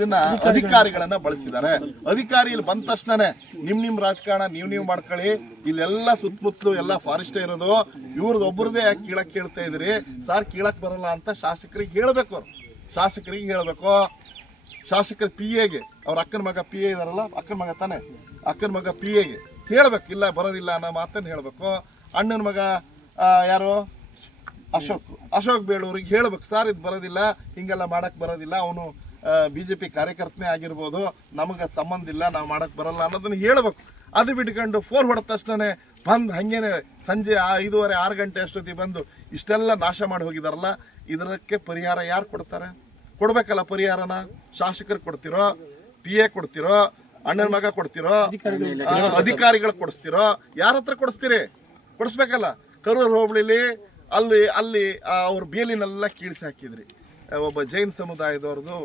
ಇದನ್ನ ಅಧಿಕಾರಿಗಳನ್ನ ಬಳಸಿದ್ದಾರೆ. ಅಧಿಕಾರಿಯಲ್ಲಿ ಬಂದ ತಕ್ಷಣನೇ ನಿಮ್ ರಾಜಕಾರಣ ನೀವು ಮಾಡ್ಕೊಳ್ಳಿ, ಇಲ್ಲೆಲ್ಲ ಸುತ್ತಮುತ್ತಲು ಎಲ್ಲ ಫಾರೆಸ್ಟ್ ಇರೋದು, ಇವ್ರದ್ದು ಒಬ್ಬರದೇ ಯಾಕೆ ಕೀಳಕ್ ಕೇಳ್ತಾ ಇದ್ರಿ ಸಾರ್, ಕೀಳಕ್ ಬರಲ್ಲ ಅಂತ ಶಾಸಕರಿಗೆ ಹೇಳ್ಬೇಕು. ಶಾಸಕರಿಗೆ ಹೇಳ್ಬೇಕು, ಶಾಸಕರ PAಗೆ, ಅವ್ರ ಅಕ್ಕನ ಮಗ PA ಇದಾರಲ್ಲ, ಅಕ್ಕನ ಮಗ ತಾನೆ, ಅಕ್ಕನ ಮಗ PAಗೆ ಹೇಳ್ಬೇಕು, ಇಲ್ಲ ಬರೋದಿಲ್ಲ ಅನ್ನೋ ಮಾತನ್ನ ಹೇಳ್ಬೇಕು. ಅಣ್ಣನ ಮಗ ಯಾರು ಅಶೋಕ್ ಬೇಳೂರಿಗೆ ಹೇಳ್ಬೇಕು, ಸರ್ ಇದು ಬರೋದಿಲ್ಲ, ಹಿಂಗೆಲ್ಲ ಮಾಡಕ್ ಬರೋದಿಲ್ಲ, ಅವನು BJP ಕಾರ್ಯಕರ್ತನೇ ಆಗಿರ್ಬೋದು, ನಮಗೆ ಸಂಬಂಧ ಇಲ್ಲ, ನಾವು ಮಾಡಕ್ ಬರಲ್ಲ ಅನ್ನೋದನ್ನ ಹೇಳ್ಬೇಕು. ಅದು ಬಿಟ್ಕೊಂಡು ಫೋನ್ ಹೊಡೆದ ತಕ್ಷಣ ಬಂದು ಹಂಗೇನೆ ಸಂಜೆ 5:30 6 ಗಂಟೆ ಅಷ್ಟೊತ್ತಿಗೆ ಬಂದು ಇಷ್ಟೆಲ್ಲ ನಾಶ ಮಾಡಿ ಹೋಗಿದಾರಲ್ಲ, ಇದಕ್ಕೆ ಪರಿಹಾರ ಯಾರು ಕೊಡ್ತಾರೆ? ಕೊಡ್ಬೇಕಲ್ಲ ಪರಿಹಾರನ. ಶಾಸಕರು ಕೊಡ್ತಿರೋ, PA ಕೊಡ್ತಿರೋ, ಅಣ್ಣನ ಮಗ ಕೊಡ್ತಿರೋ, ಅಧಿಕಾರಿಗಳು ಕೊಡಿಸ್ತಿರೋ, ಯಾರ ಹತ್ರ ಕೊಡಿಸ್ತೀರಿ? ಕೊಡಿಸ್ಬೇಕಲ್ಲ. ಕರೂರು ಹೋಬಳಿಲಿ ಅಲ್ಲಿ ಅವ್ರ ಬೇಲಿನೆಲ್ಲ ಕೀಳಿಸಿ ಹಾಕಿದ್ರಿ. ಒಬ್ಬ ಜೈನ್ ಸಮುದಾಯದವ್ರದ್ದು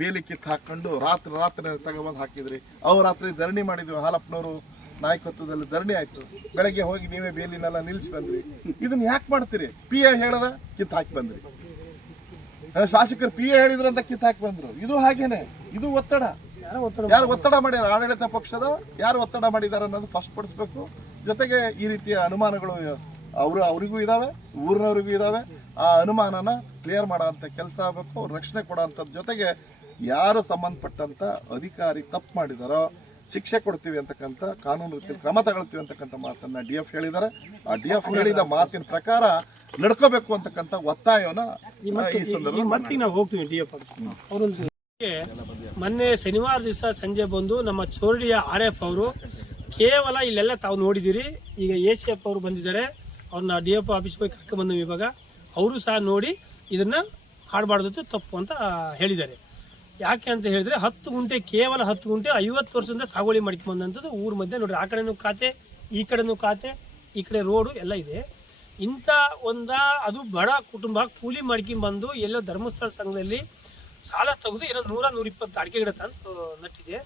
ಬೇಲಿ ಕಿತ್ತು ಹಾಕೊಂಡು ರಾತ್ರಿ ತಗೊಬಂದು ಹಾಕಿದ್ರಿ. ಅವ್ರು ರಾತ್ರಿ ಧರಣಿ ಮಾಡಿದ್ವಿ, ಹಾಲಪ್ಪನವರು ನಾಯಕತ್ವದಲ್ಲಿ ಧರಣಿ ಆಯ್ತು. ಬೆಳಗ್ಗೆ ಹೋಗಿ ನೀವೇ ಬೇಲಿನೆಲ್ಲ ನಿಲ್ಸಿ ಬಂದ್ರಿ. ಇದನ್ನ ಯಾಕೆ ಮಾಡ್ತೀರಿ? PA ಹೇಳದ ಕಿತ್ತು ಹಾಕಿ ಬಂದ್ರಿ, ಶಾಸಕರು PA ಹೇಳಿದ್ರು ಅಂತ ಕಿತ್ತು ಹಾಕಿ ಬಂದ್ರು. ಇದು ಹಾಗೇನೆ, ಇದು ಒತ್ತಡ. ಯಾರು ಒತ್ತಡ ಮಾಡ್ಯಾರ? ಆಡಳಿತ ಪಕ್ಷದ ಯಾರು ಒತ್ತಡ ಮಾಡಿದಾರ ಅನ್ನೋದು ಫಸ್ಟ್ ಪಡಿಸ್ಬೇಕು. ಜೊತೆಗೆ ಈ ರೀತಿಯ ಅನುಮಾನಗಳು ಅವರಿಗೂ ಇದಾವೆ, ಊರಿನವ್ರಿಗೂ ಇದಾವೆ. ಆ ಅನುಮಾನನ ಕ್ಲಿಯರ್ ಮಾಡೋಂಥ ಕೆಲಸ ಆಗಬೇಕು, ಅವ್ರು ರಕ್ಷಣೆ ಕೊಡೋಂಥದ್ದು. ಜೊತೆಗೆ ಯಾರು ಸಂಬಂಧಪಟ್ಟಂತ ಅಧಿಕಾರಿ ತಪ್ಪು ಮಾಡಿದಾರೋ ಶಿಕ್ಷೆ ಕೊಡ್ತೀವಿ ಅಂತಕ್ಕಂಥ, ಕಾನೂನು ರೀತಿಯಲ್ಲಿ ಕ್ರಮ ತಗೊಳ್ತೀವಿ ಅಂತಕ್ಕಂಥ ಮಾತನ್ನ DF ಹೇಳಿದ್ದಾರೆ. ಆ DF ಹೇಳಿದ ಮಾತಿನ ಪ್ರಕಾರ ನಡ್ಕೋಬೇಕು ಅಂತಕ್ಕಂಥ ಒತ್ತಾಯವನ್ನ ಈ ಸಂದರ್ಭದಲ್ಲಿ ನಾವು ಹೋಗ್ತೀವಿ. DF ಅವರೊಂದು ಮೊನ್ನೆ ಶನಿವಾರ ದಿವಸ ಸಂಜೆ ಬಂದು ನಮ್ಮ ಚೋರಡಿಯ RF ಅವರು ಕೇವಲ ಇಲ್ಲೆಲ್ಲ ತಾವು ನೋಡಿದಿರಿ. ಈಗ ACF ಅವರು ಬಂದಿದ್ದಾರೆ, ಅವ್ರನ್ನ DF ಆಫೀಸ್ಗೆ ಹೋಗಿ ಕರ್ಕೊಂಡ್ಬಂದು ಇವಾಗ ಅವರು ಸಹ ನೋಡಿ ಇದನ್ನ ಹಾಡಬಾರ್ದು, ತಪ್ಪು ಅಂತ ಹೇಳಿದ್ದಾರೆ. ಯಾಕೆ ಅಂತ ಹೇಳಿದ್ರೆ 10 ಗುಂಟೆ, ಕೇವಲ 10 ಗುಂಟೆ 50 ವರ್ಷದಿಂದ ಸಾಗುವಳಿ ಮಾಡ್ಕೊಂಬಂದಂಥದ್ದು ಊರ ಮಧ್ಯೆ ನೋಡ್ರಿ. ಆ ಕಡೆನೂ ಖಾತೆ, ಈ ಕಡೆನೂ ಖಾತೆ, ಈ ಕಡೆ ರೋಡು ಎಲ್ಲ ಇದೆ. ಇಂಥ ಅದು ಬಡ ಕುಟುಂಬ ಕೂಲಿ ಮಾಡ್ಕೊಂಡ್ಬಂದು ಎಲ್ಲೋ ಧರ್ಮಸ್ಥಳ ಸಂಘದಲ್ಲಿ ಸಾಲ ತೆಗೆದು ಏನೋ 100-120 ಅಡಿಕೆ ಗಿಡ ತಂದು ನಟ್ಟಿದೆ.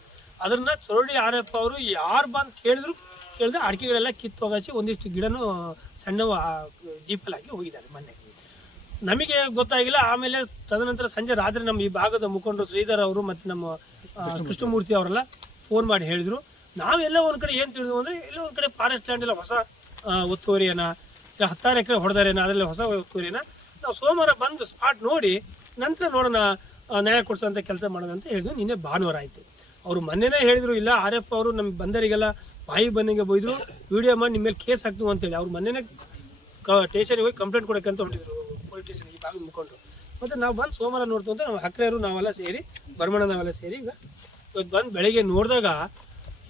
ಅದನ್ನ ಚೋರಡಿ RF ಅವರು ಯಾರು ಬಂದು ಕೇಳಿದ್ರೆ ಅಡಿಕೆಗಳೆಲ್ಲ ಕಿತ್ತು ಹೋಗಿಸಿ ಒಂದಿಷ್ಟು ಗಿಡನೂ ಸಣ್ಣ ಜೀಪಲ್ಲಿ ಹಾಕಿ ಹೋಗಿದ್ದಾರೆ ಮೊನ್ನೆ. ನಮಗೆ ಗೊತ್ತಾಗಿಲ್ಲ. ಆಮೇಲೆ ತದನಂತರ ಸಂಜೆ ರಾತ್ರಿ ನಮ್ಮ ಈ ಭಾಗದ ಮುಖಂಡರು ಶ್ರೀಧರ್ ಅವರು ಮತ್ತು ನಮ್ಮ ಕೃಷ್ಣಮೂರ್ತಿ ಅವರೆಲ್ಲ ಫೋನ್ ಮಾಡಿ ಹೇಳಿದ್ರು. ನಾವೆಲ್ಲ ಒಂದು ಕಡೆ ಏನು ತಿಳಿದ್ವು ಅಂದರೆ, ಎಲ್ಲ ಒಂದು ಕಡೆ ಫಾರೆಸ್ಟ್ ಲ್ಯಾಂಡ್ ಎಲ್ಲ ಹೊಸ ಒತ್ತುವರಿಯನ್ನ, ಇಲ್ಲ 16 ಎಕರೆ ಹೊಡೆದಾರೇನ, ಅದರಲ್ಲಿ ಹೊಸ ಒತ್ತುವರಿಯನ್ನ ನಾವು ಸೋಮವಾರ ಬಂದು ಸ್ಪಾಟ್ ನೋಡಿ ನಂತರ ನೋಡೋಣ, ನ್ಯಾಯ ಕೊಡಿಸೋಂಥ ಕೆಲಸ ಮಾಡೋಣ ಅಂತ ಹೇಳಿದ್ರು. ನಿನ್ನೆ ಭಾನುವಾರ ಆಯಿತು. ಅವರು ಮೊನ್ನೆನೇ ಹೇಳಿದ್ರು, ಇಲ್ಲ RF ಅವರು ನಮ್ಗೆ ಬಂದರಿಗೆಲ್ಲ ಬಾಯಿ ಬಂದಂಗೆ ಬೈದ್ರು, ವಿಡಿಯೋ ಮಾಡಿ ನಿಮ್ಮ ಮೇಲೆ ಕೇಸ್ ಹಾಕ್ತೀವಿ ಅಂತೇಳಿ. ಅವ್ರು ಮೊನ್ನೆನೇ ಸ್ಟೇಷನ್ಗೆ ಹೋಗಿ ಕಂಪ್ಲೇಂಟ್ ಕೊಡೋಕೆ ಅಂತ ಹೊಂಟಿದ್ರು, ಪೊಲೀಸ್ ಸ್ಟೇಷನ್ ಈ ಭಾಗದ ಮುಖಂಡರು. ಮತ್ತು ನಾವು ಬಂದು ಸೋಮವಾರ ನೋಡ್ತು ಅಂತ ನಾವು ಹಕ್ರೆಯರು ನಾವೆಲ್ಲ ಸೇರಿ, ಬರ್ಮಣ್ಣ ನಾವೆಲ್ಲ ಸೇರಿ ಈಗ ಇವತ್ತು ಬಂದು ಬೆಳಗ್ಗೆ ನೋಡಿದಾಗ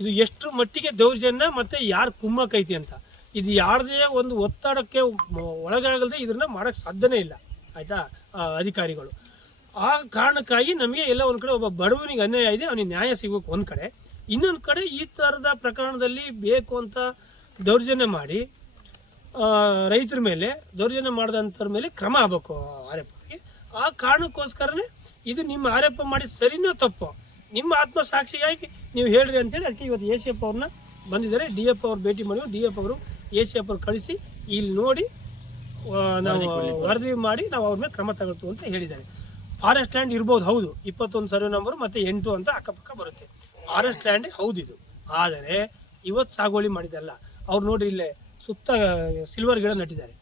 ಇದು ಎಷ್ಟು ಮಟ್ಟಿಗೆ ದೌರ್ಜನ್ಯ ಮತ್ತು ಯಾರು ಕುಮ್ಮಕ್ಕೈತಿ ಅಂತ. ಇದು ಯಾರದೇ ಒಂದು ಒತ್ತಡಕ್ಕೆ ಒಳಗಾಗದೆ ಇದನ್ನ ಮಾಡೋಕ್ಕೆ ಸಾಧ್ಯನೇ ಇಲ್ಲ, ಆಯಿತಾ, ಅಧಿಕಾರಿಗಳು. ಆ ಕಾರಣಕ್ಕಾಗಿ ನಮಗೆ ಎಲ್ಲ ಒಂದು ಕಡೆ ಒಬ್ಬ ಬಡವನಿಗೆ ಅನ್ಯಾಯ ಇದೆ, ಅವನಿಗೆ ನ್ಯಾಯ ಸಿಗೋಕೆ ಒಂದು ಕಡೆ, ಇನ್ನೊಂದು ಕಡೆ ಈ ಥರದ ಪ್ರಕರಣದಲ್ಲಿ ಬೇಕು ಅಂತ ದೌರ್ಜನ್ಯ ಮಾಡಿ ರೈತರ ಮೇಲೆ ದೌರ್ಜನ್ಯ ಮಾಡಿದಂಥವ್ರ ಮೇಲೆ ಕ್ರಮ ಆಗಬೇಕು RF ಅವರಿಗೆ. ಆ ಕಾರಣಕ್ಕೋಸ್ಕರನೇ ಇದು ನಿಮ್ಮ RF ಮಾಡಿ ಸರಿನೋ ತಪ್ಪು ನಿಮ್ಮ ಆತ್ಮಸಾಕ್ಷಿಯಾಗಿ ನೀವು ಹೇಳ್ರಿ ಅಂತೇಳಿ ಅದಕ್ಕೆ ಇವತ್ತು ACF ಅವ್ರನ್ನ ಬಂದಿದ್ದಾರೆ. DF ಅವ್ರು ಭೇಟಿ ಮಾಡಿ, DF ಅವರು ACF ಅವ್ರು ಕಳಿಸಿ ಇಲ್ಲಿ ನೋಡಿ ನಾವು ವರದಿ ಮಾಡಿ ನಾವು ಅವ್ರ ಮೇಲೆ ಕ್ರಮ ತಗೊಳ್ತೀವಿ ಅಂತ ಹೇಳಿದ್ದಾರೆ. ಫಾರೆಸ್ಟ್ ಲ್ಯಾಂಡ್ ಇರ್ಬೋದು, ಹೌದು, 21 ಸರ್ವೆ ನಂಬರ್ ಮತ್ತು 8 ಅಂತ ಅಕ್ಕಪಕ್ಕ ಬರುತ್ತೆ. ಫಾರೆಸ್ಟ್ ಲ್ಯಾಂಡ್ ಹೌದು ಇದು. ಆದರೆ ಇವತ್ತು ಸಾಗುವಳಿ ಮಾಡಿದಲ್ಲ. ಅವ್ರು ನೋಡ್ರಿ ಇಲ್ಲೇ ಸುತ್ತ ಸಿಲ್ವರ್ ಗಿಡ ನಟ್ಟಿದ್ದಾರೆ.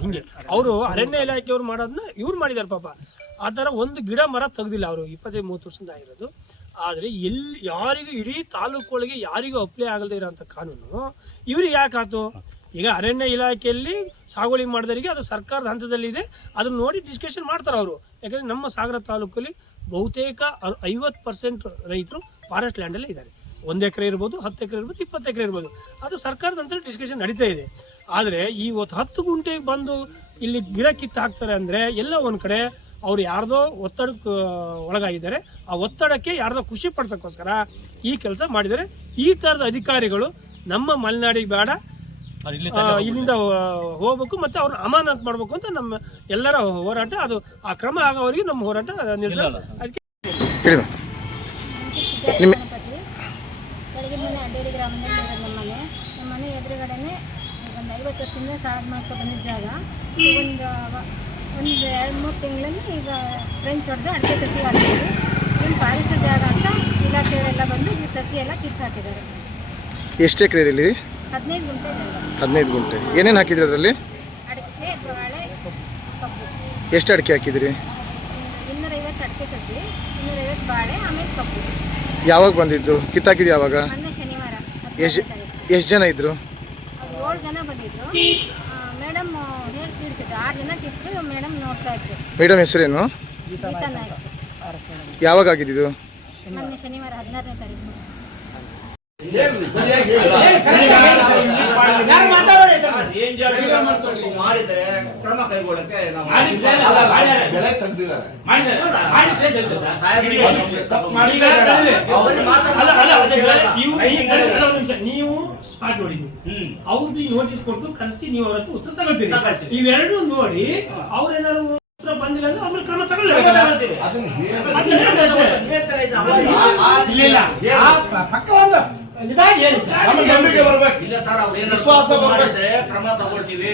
ಹಿಂಗೆ ಅವರು ಅರಣ್ಯ ಇಲಾಖೆಯವ್ರು ಮಾಡೋದನ್ನ ಇವ್ರು ಮಾಡಿದ್ದಾರೆ ಪಾಪ. ಆ ಥರ ಒಂದು ಗಿಡ ಮರ ತೆಗ್ದಿಲ್ಲ ಅವರು, 25-30 ವರ್ಷದಿಂದ ಆಗಿರೋದು. ಆದರೆ ಯಾರಿಗೂ ಇಡೀ ತಾಲೂಕೊಳಗೆ ಯಾರಿಗೂ ಅಪ್ಲೈ ಆಗದೇ ಇರೋಂಥ ಕಾನೂನು ಇವ್ರಿಗೆ ಯಾಕೆ ಆಯ್ತು? ಈಗ ಅರಣ್ಯ ಇಲಾಖೆಯಲ್ಲಿ ಸಾಗುವಳಿ ಮಾಡಿದವರಿಗೆ ಅದು ಸರ್ಕಾರದ ಹಂತದಲ್ಲಿದೆ, ಅದನ್ನು ನೋಡಿ ಡಿಸ್ಕಷನ್ ಮಾಡ್ತಾರೆ ಅವರು. ಯಾಕಂದರೆ ನಮ್ಮ ಸಾಗರ ತಾಲೂಕಲ್ಲಿ ಬಹುತೇಕ 50% ರೈತರು ಫಾರೆಸ್ಟ್ ಲ್ಯಾಂಡಲ್ಲೇ ಇದ್ದಾರೆ. 1 ಎಕರೆ ಇರ್ಬೋದು, 10 ಎಕರೆ ಇರ್ಬೋದು, 20 ಎಕರೆ ಇರ್ಬೋದು, ಅದು ಸರ್ಕಾರದ ಹಂತದಲ್ಲಿ ಡಿಸ್ಕಷನ್ ನಡೀತಾ ಇದೆ. ಆದರೆ ಇವತ್ತು 10 ಗುಂಟೆಗೆ ಬಂದು ಇಲ್ಲಿ ಗಿಡ ಕಿತ್ತು ಹಾಕ್ತಾರೆ ಅಂದರೆ ಎಲ್ಲ ಒಂದು ಕಡೆ ಅವ್ರು ಯಾರ್ದೋ ಒತ್ತಡಕ್ಕೆ ಒಳಗಾಗಿದ್ದಾರೆ. ಆ ಒತ್ತಡಕ್ಕೆ ಯಾರ್ದೋ ಖುಷಿ ಪಡಿಸೋಕ್ಕೋಸ್ಕರ ಈ ಕೆಲಸ ಮಾಡಿದ್ದಾರೆ. ಈ ಥರದ ಅಧಿಕಾರಿಗಳು ನಮ್ಮ ಮಲೆನಾಡಿಗೆ ಬೇಡ, ಇಲ್ಲಿಂದ ಹೋಗ್ಬೇಕು ಮತ್ತು ಅವ್ರನ್ನ ಅಮಾನತ್ ಮಾಡಬೇಕು ಅಂತ ನಮ್ಮ ಎಲ್ಲರ ಹೋರಾಟ. ಅದು ಆ ಕ್ರಮ ಆಗೋವರೆಗೆ ನಮ್ಮ ಹೋರಾಟ ನಿಲ್ಲಿಸಲ್ಲ. ಅದಕ್ಕೆ ಬೆಳಗಿನ ಮನೆ ಅಡ್ಡೇರಿ ಗ್ರಾಮದಲ್ಲಿ ಇರೋದು ನಮ್ಮ ಮನೆ ಎದುರುಗಡೆನೆ ಒಂದು 50 ವರ್ಷದಿಂದ ಸಾగు ಮಾಡ್ಕೊಂಡು ಬಂದಿದ್ದ ಜಾಗ. ಒಂದು 2-3 ತಿಂಗಳಲ್ಲಿ ಈಗ ಫ್ರೆಂಚ್ ಹೊಡೆದು ಅಡಿಕೆ ಸಸಿ ಹಾಕಿದ್ವಿ. ಫಾರೆಸ್ಟ್ ಜಾಗ ಅಂತ ಇಲಾಖೆಯವರೆಲ್ಲ ಬಂದು ಈ ಸಸಿ ಎಲ್ಲ ಕಿತ್ತು ಹಾಕಿದ್ದಾರೆ. ಎಷ್ಟು ಎಕರೆ ಇಲ್ಲಿ? 15 ಗುಂಟೆ ಜಾಗ. 15 ಗುಂಟೆ. ಏನೇನು ಹಾಕಿದ್ರಿ ಅದರಲ್ಲಿ? ಅಡಿಕೆ, ಬಾಳೆ, ಕಬ್ಬು. ಎಷ್ಟು ಅಡಿಕೆ ಹಾಕಿದಿರಿ? 250 ಅಡಿಕೆ ಸಸಿ, 250 ಬಾಳೆ, ಆಮೇಲೆ ಕಬ್ಬು. ಯಾವಾಗ ಬಂದಿದ್ದು? ಕಿತ್ತಾಕಿದ್ದು ಯಾವಾಗ? ಮೊನ್ನೆ ಶನಿವಾರ ಎಷ್ಟು ಜನ ಇದ್ರು? ಅವ್ರು 7 ಜನ ಬಂದಿದ್ರು. ಮೇಡಮ್ ಹೇಳಿ ತಿಳಿಸಿದ್ರು, 6 ಜನ ಕಿತ್ತರು. ಮೇಡಮ್ ನೋಡ್ತಾ ಇದ್ರು. ಮೇಡಮ್ ಹೆಸರೇನು? ಗೀತಾ ನಾಯ್ಕ. ಯಾವಾಗ ಆಗಿದ್ದು? ಮೊನ್ನೆ ಶನಿವಾರ 16ನೇ ತಾರೀಕು. ಮಾಡಿದರೆ ಕ್ರಮ ಕೈಗೊಳ್ಳಕ್ಕೆ ನಾವು ಬೆಳೆ ತಂದಿದ್ದಾರೆ. ನೀವು ಸ್ಪಾಟ್ ನೋಡಿದ್ರಿ, ಅವ್ರದ್ದು ನೋಟಿಸ್ ಕೊಟ್ಟು ಕರೆಸಿ ನೀವು ಅವ್ರ ಹತ್ರ ಉತ್ತರ ತಗೊಳ್ತೀರಿ. ಇವೆರಡು ನೋಡಿ ಅವ್ರೇನಾದ್ರು ಉತ್ತರ ಬಂದಿಲ್ಲ ಅಂದ್ರೆ ಅವ್ರ ಕ್ರಮ ತಗೊಳ್ಬೇಕು. ಪಕ್ಕ ಒಂದು ಇದಾಗಿ ಹೇಳಿ ಸರ್. ನಂಬಿಕೆ ಬರ್ಬೇಕು. ಇಲ್ಲ ಸರ್, ಅವ್ರು ವಿಶ್ವಾಸ ಬರ್ಬೇಕು. ಕ್ರಮ ತಗೊಳ್ತೀವಿ.